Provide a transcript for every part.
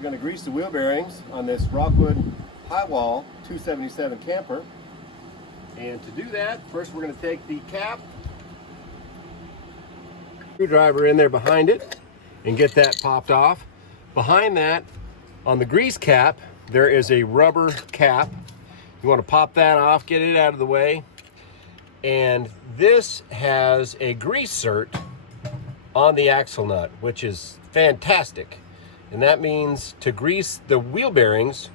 we're going to grease the wheel bearings on this Rockwood high wall 277 camper. And to do that, first we're going to take the cap, screwdriver in there behind it, and get that popped off. Behind that, on the grease cap, there is a rubber cap. You want to pop that off, get it out of the way. And this has a grease cert on the axle nut, which is fantastic. And that means to grease the wheel bearings,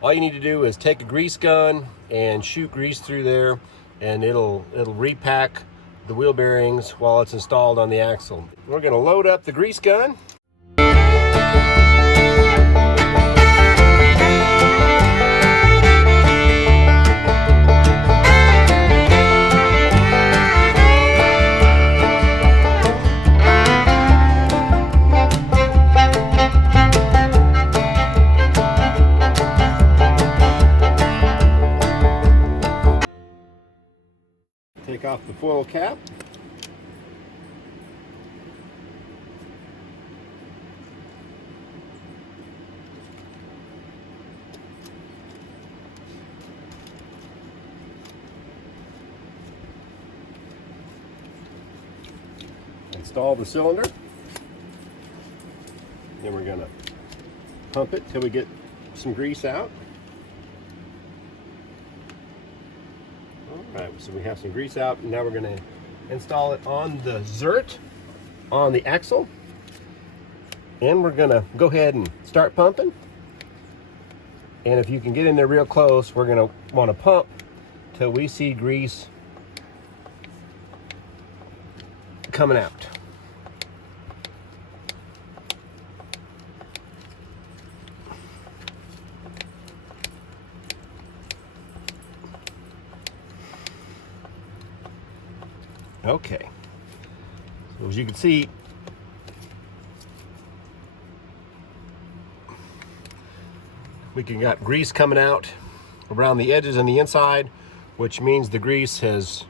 all you need to do is take a grease gun and shoot grease through there, and it'll repack the wheel bearings while it's installed on the axle. We're going to load up the grease gun. Take off the foil cap. Install the cylinder. Then we're going to pump it till we get some grease out. Alright, so we have some grease out, and now we're going to install it on the zert on the axle. And we're going to go ahead and start pumping. And if you can get in there real close, we're going to want to pump till we see grease coming out. Okay, so as you can see, we can got grease coming out around the edges and the inside, which means the grease has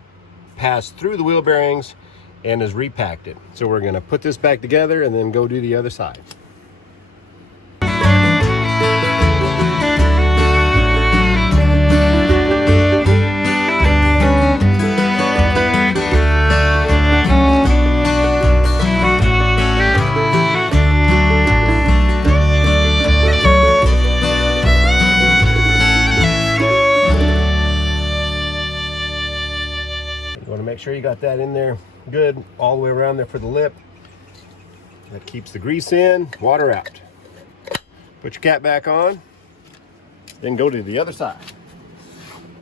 passed through the wheel bearings and has repacked it. So we're going to put this back together and then go do the other side. Make sure you got that in there good all the way around there for the lip. That keeps the grease in, water out. Put your cap back on, then go to the other side.